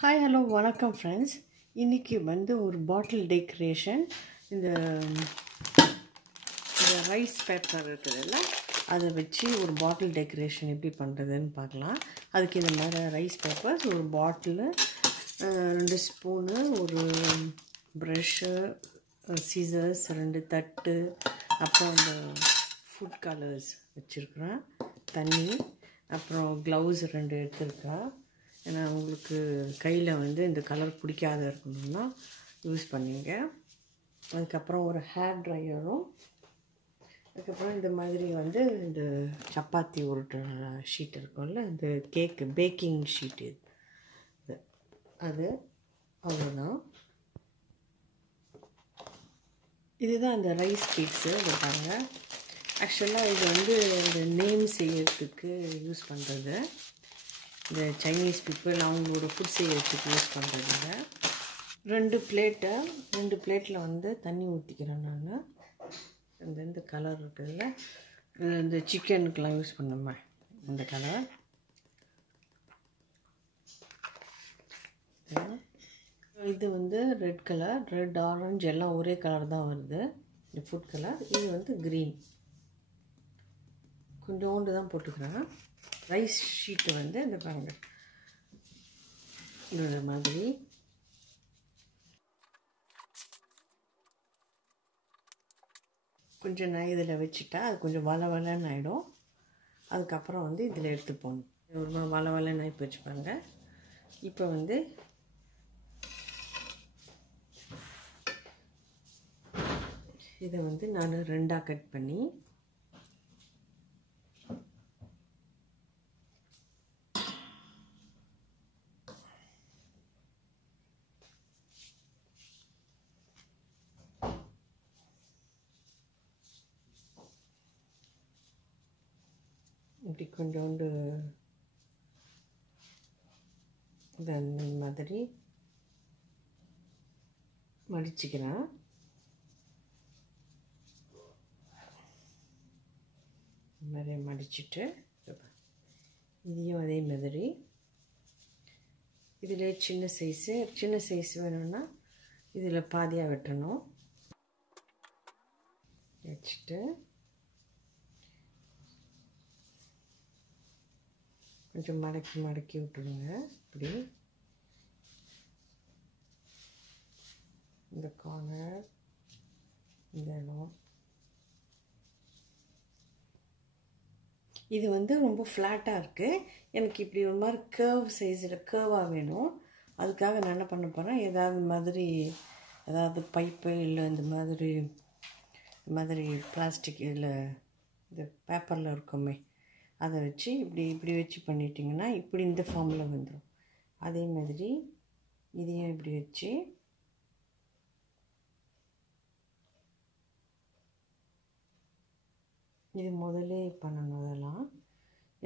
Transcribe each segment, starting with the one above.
Hi hello வணக்கம் friends. இன்றைக்கி ஒரு பாட்டில் டெக்கரேஷன். இந்த ரைஸ் பேப்பர் இருக்குதுல்ல, அதை வச்சு ஒரு பாட்டில் டெக்கரேஷன் எப்படி பண்ணுறதுன்னு பார்க்கலாம். அதுக்கு இந்த மாதிரி ரைஸ் பேப்பர்ஸ், ஒரு பாட்டிலு, 2 ஸ்பூனு, ஒரு ப்ரஷ்ஷு, சீசர்ஸ், 2 தட்டு, அப்புறம் அந்த ஃபுட் கலர்ஸ் வச்சுருக்குறேன், தண்ணி, அப்புறம் க்ளவுஸ் 2 எடுத்துருக்கேன். ஏன்னா உங்களுக்கு கையில் இந்த கலர் பிடிக்காத இருக்கணும்னா யூஸ் பண்ணிங்க. அதுக்கப்புறம் ஒரு ஹேர் ட்ரையரும், அதுக்கப்புறம் இந்த மாதிரி இந்த சப்பாத்தி உருட்டுற ஷீட் இருக்கும்ல, இந்த கேக்கு பேக்கிங் ஷீட்டு, அது அவ்வளோதான். இதுதான் அந்த ரைஸ் கேக்ஸு. இதை பாருங்கள். ஆக்சுவலாக இது இந்த நேம் செய்யறதுக்கு யூஸ் பண்ணுறது. இந்த சைனீஸ் பீப்புள் அவங்களோட ஃபுட் செய்யறதுக்கு யூஸ் பண்ணுறதுங்க. 2 பிளேட்டில் தண்ணி ஊற்றிக்கிறேன் நான். இந்த கலர் இருக்குதுல்ல, இந்த சிக்கனுக்கெலாம் யூஸ் பண்ணுமே இந்த கலர். இது ரெட் கலர், ரெட் ஆரஞ்சு எல்லாம் ஒரே கலர் தான் வருது. இந்த ஃபுட் கலர். இது க்ரீன். கொஞ்சோண்டு தான் போட்டுக்கிறேன். ரைஸ் ஷீட்டு இந்த பாருங்க, இந்த மாதிரி கொஞ்சம் நான் இதில் வச்சுட்டா அது கொஞ்சம் வளவலன்னு ஆகிடும். அதுக்கப்புறம் இதில் எடுத்து போகணும். ஒரு வளவலன்னு ஆகி போச்சு பாருங்க. இப்போ இதை நான் 2ஆக கட் பண்ணி இப்படி கொஞ்சோண்டு இந்த மாதிரி மடிச்சுக்கிறேன். இந்த மாதிரி மடிச்சுட்டு இதையும் அதே மாதிரி இதில் சின்ன சைஸ் வேணும்னா இதில் பாதியாக வெட்டணும். வச்சுட்டு கொஞ்சம் மடக்கி விட்டுருங்க. இப்படி இந்த கார்னர், இந்த இடம். இது ரொம்ப ஃப்ளாட்டாக இருக்குது. எனக்கு இப்படி ஒரு மாதிரி கர்வாக வேணும். அதுக்காக நான் என்ன பண்ண போகிறேன், ஏதாவது பைப்பு இல்லை இந்த மாதிரி பிளாஸ்டிக் இல்லை இந்த பேப்பரில் இருக்குமே, அதை வச்சு இப்படி வச்சு பண்ணிட்டிங்கன்னா இப்படி இந்த ஃபார்மில் வந்துடும். அதே மாதிரி இதையும் இப்படி வச்சு இது முதலே பண்ணணும். அதெல்லாம்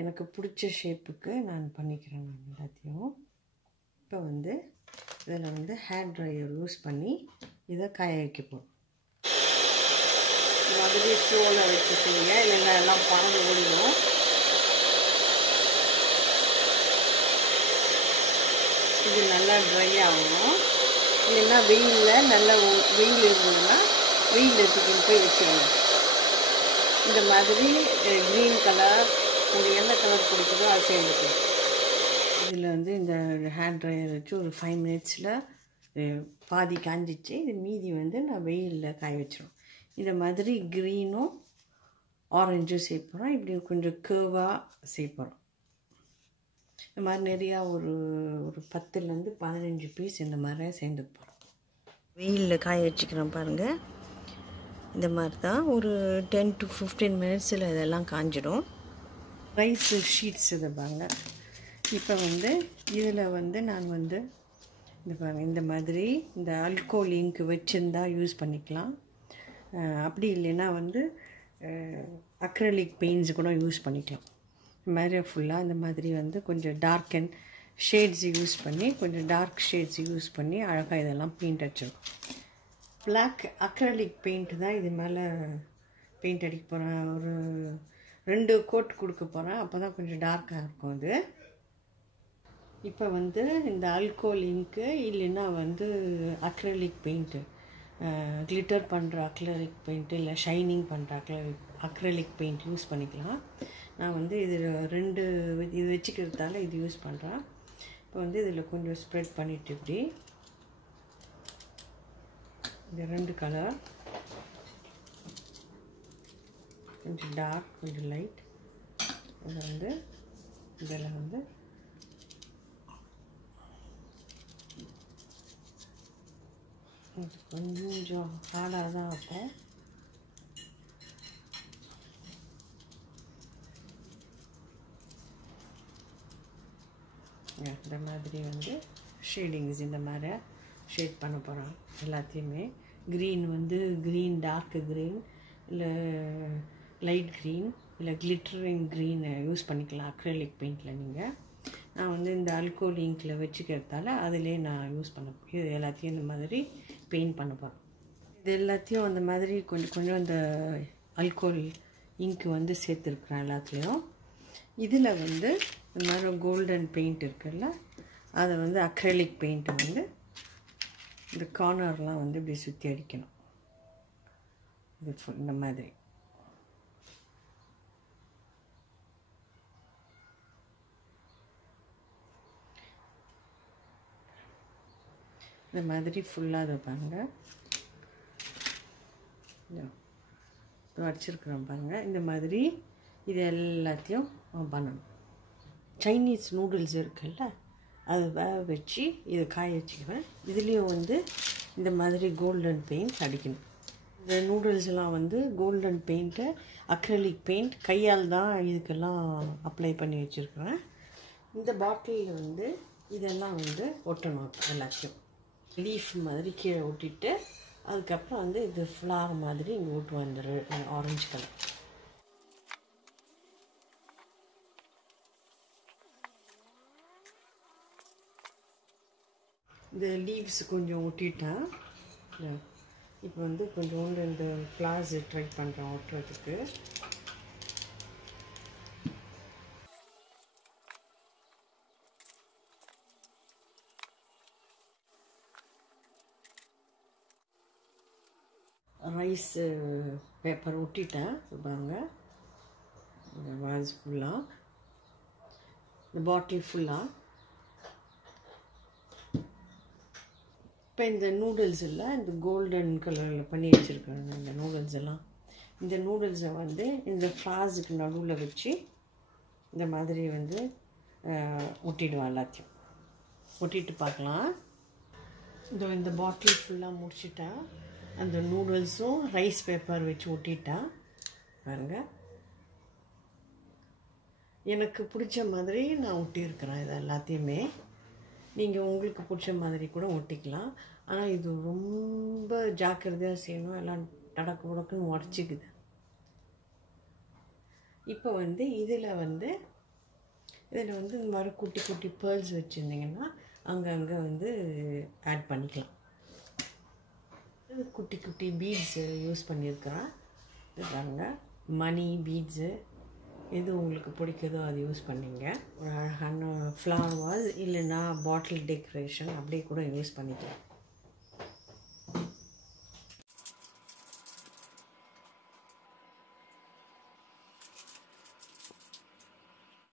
எனக்கு பிடிச்ச ஷேப்புக்கு நான் பண்ணிக்கிறேன் எல்லாத்தையும். இப்போ இதில் ஹேர் ட்ரையர் யூஸ் பண்ணி இதை காய வைக்க போகிறோம். அதுலேயே ஸ்லோவில் வச்சு செய்யுங்க, இல்லைன்னா எல்லாம் பறந்து ஓடிடும். இது நல்லா ட்ரை ஆகணும். இல்லைன்னா நல்லா வெயில் இருந்ததுன்னா வெயிலில் தூக்கிட்டு போய் வச்சுருங்க. இந்த மாதிரி க்ரீன் கலர், உங்களுக்கு என்ன கலர் பிடிக்குதோ அது சேர்ந்துக்கலாம். இதில் இந்த ஹேர் ட்ரையர் வச்சு ஒரு 5 மினிட்ஸில் பாதி காஞ்சிச்சு. இது மீதி நான் வெயிலில் காய வச்சிடும். இந்த மாதிரி க்ரீனும் ஆரஞ்சும் சேர்ப்போம். இப்படி கொஞ்சம் கர்வாக சேர்ப்போம். இந்த மாதிரி நிறையா ஒரு 10லேருந்து 15 பீஸ் இந்த மாதிரி சேர்ந்து போகிறோம். வெயிலில் காய வச்சுக்கிறோம் பாருங்கள். இந்த மாதிரி தான் ஒரு 10 to 15 மினிட்ஸில் இதெல்லாம் காஞ்சிடும். ரைஸ் ஷீட்ஸ் இதை பாருங்க. இப்போ இதில் நான் இந்த பாருங்கள், இந்த மாதிரி இந்த அல்கோல் இங்க் வச்சுருந்தா யூஸ் பண்ணிக்கலாம். அப்படி இல்லைன்னா அக்ரலிக் பெயிண்ட்ஸ் கூட யூஸ் பண்ணிக்கலாம். இந்த மாதிரி ஃபுல்லாக இந்த மாதிரி கொஞ்சம் டார்க் அண்ட் ஷேட்ஸ் யூஸ் பண்ணி, கொஞ்சம் டார்க் ஷேட்ஸ் யூஸ் பண்ணி அழகாக இதெல்லாம் பெயிண்ட் அடிச்சிடும். பிளாக் அக்ரலிக் பெயிண்ட் தான் இது மேலே பெயிண்ட் அடிக்க போகிறேன். ஒரு 2 கோட் கொடுக்க போகிறேன். அப்போ தான் கொஞ்சம் டார்க்காக இருக்கும். அது இப்போ வந்து இந்த ஆல்கோல் இங்க்கு இல்லைன்னா வந்து அக்ரலிக் பெயிண்ட்டு, கிளிட்டர் பண்ணுற அக்ரலிக் பெயிண்ட்டு இல்லை ஷைனிங் பண்ணுற அக்ரலிக் பெயிண்ட் யூஸ் பண்ணிக்கலாம். நான் வந்து இது இது வச்சுக்கிறதால இது யூஸ் பண்ணுறேன். இப்போ வந்து இதில் கொஞ்சம் ஸ்ப்ரெட் பண்ணிவிட்டு இப்படி இந்த 2 கலர், கொஞ்சம் டார்க் கொஞ்சம் லைட், இதில் வந்து கொஞ்சம் ஹார்டாக தான் இருக்கும். இந்த மாதிரி வந்து ஷேடிங்ஸ் இந்த மாதிரி ஷேட் பண்ண போகிறோம் எல்லாத்தையுமே. க்ரீன் வந்து க்ரீன் டார்க் க்ரீன் இல்லை லைட் க்ரீன் இல்லை கிளிட்டரிங் க்ரீன் யூஸ் பண்ணிக்கலாம் அக்ரிலிக் பெயிண்டில். நீங்கள் நான் வந்து இந்த ஆல்கோல் இங்கில் வச்சுக்கிறதால அதிலே நான் யூஸ் பண்ண இது எல்லாத்தையும் இந்த மாதிரி பெயிண்ட் பண்ண போகிறேன். இது எல்லாத்தையும் அந்த மாதிரி கொஞ்சம் கொஞ்சம் இந்த ஆல்கோல் இங்க்கு வந்து சேர்த்துருக்குறேன் எல்லாத்துலேயும். இதில் வந்து இந்த மாதிரி கோல்டன் பெயிண்ட் இருக்குல்ல, அதை வந்து அக்ரிலிக் பெயிண்ட்டை வந்து இந்த கார்னர்லாம் வந்து இப்படி சுற்றி அடிக்கணும். இது இந்த மாதிரி இந்த மாதிரி ஃபுல்லாக அதை பாருங்கள், அடிச்சிருக்கிறோம் பாருங்கள். இந்த மாதிரி இது எல்லாத்தையும் பண்ணணும். சைனீஸ் நூடுல்ஸ் இருக்குல்ல, அது வேக வச்சு இதை காய வச்சுக்குவேன். இதுலேயும் வந்து இந்த மாதிரி கோல்டன் பெயிண்ட் அடிக்கணும். இந்த நூடுல்ஸ்லாம் வந்து கோல்டன் பெயிண்ட்டு அக்ரிலிக் பெயிண்ட் கையால் தான் இதுக்கெல்லாம் அப்ளை பண்ணி வச்சுருக்கிறேன். இந்த பாட்டிலில் வந்து இதெல்லாம் வந்து ஒட்டணும். எல்லாத்தையும் லீஃப் மாதிரி கீழே ஒட்டிட்டு அதுக்கப்புறம் வந்து இது ஃப்ளார் மாதிரி இங்கே ஓட்டு வந்துடு ஆரஞ்சு கலர். இந்த லீவ்ஸ் கொஞ்சம் ஒட்டிட்டேன். இப்போ வந்து கொஞ்சோண்டு இந்த ஃப்ளார்ஸ் ட்ரை பண்ணுறேன் ஒட்டுறதுக்கு. ரைஸ் பேப்பர் ஒட்டிட்டேன் பாருங்க. இந்த வாஸ் ஃபுல்லாக, இந்த பாட்டில் ஃபுல்லாக. இப்போ இந்த நூடுல்ஸ் எல்லாம் இந்த கோல்டன் கலரில் பண்ணி வச்சுருக்காங்க. இந்த நூடுல்ஸ் எல்லாம், இந்த நூடுல்ஸை வந்து இந்த ஃப்ளாஸ்க்கு நடுவில் வச்சு இந்த மாதிரி வந்து ஒட்டிடுவேன். எல்லாத்தையும் ஒட்டிட்டு பார்க்கலாம். இந்த பாட்டில் ஃபுல்லாக முடிச்சிட்டேன். அந்த நூடுல்ஸும் ரைஸ் பேப்பர் வச்சு ஒட்டிட்டேன் பாருங்க. எனக்கு பிடிச்ச மாதிரி நான் ஒட்டியிருக்கிறேன். இது எல்லாத்தையுமே நீங்கள் உங்களுக்கு பிடிச்ச மாதிரி கூட ஒட்டிக்கலாம். ஆனால் இது ரொம்ப ஜாக்கிரதையாக செய்யணும், எல்லாம் டடக்கு உடக்குன்னு உடச்சிக்குது. இப்போ வந்து இதில் வந்து இந்த மாதிரி குட்டி குட்டி பேர்ல்ஸ் வச்சுருந்தீங்கன்னா அங்கங்கே வந்து ஆட் பண்ணிக்கலாம். குட்டி குட்டி பீட்ஸு யூஸ் பண்ணியிருக்கிறேன். இது பாருங்க, மணி பீட்ஸு எது உங்களுக்கு பிடிக்குதோ அது யூஸ் பண்ணிங்க. ஒரு அழகான ஃப்ளவர் வாஸ் இல்லைன்னா பாட்டில் டெக்கரேஷன் அப்படியே கூட யூஸ் பண்ணிக்கலாம்.